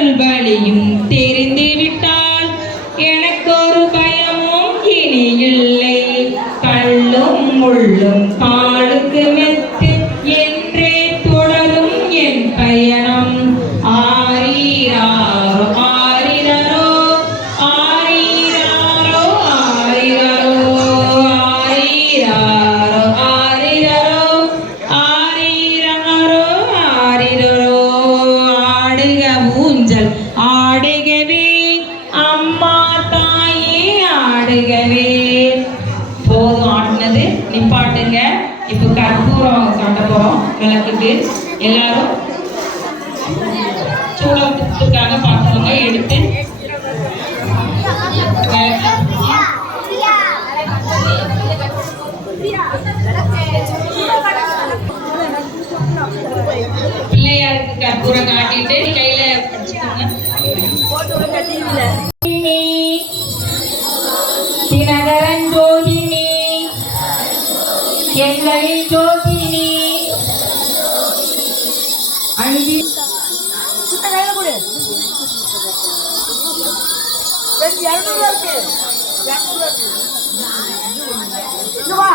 நல்வழியும் தெரிந்து விட்டால் எனக்கு ஒரு பயமும் இனி இல்லை கல்லும் முள்ளும் பா ஆடுகவே அம்மா தாயே ஆடுகவே. போதும் ஆடினது நிப்பாட்டுங்க. இப்போ கற்பூரம் காட்ட போறோம். விளக்குக்கு எல்லாரும் சூழத்துக்காக பார்த்தவங்க எடுத்து. பிள்ளையாருக்கு கற்பூரம் காட்டிட்டு கையில் தினகரன் ஜோதினி எங்களின் ஜோதினி. அஞ்சு இரநூறுவா இருக்கு. இரநூறுவா இருக்கு. வா.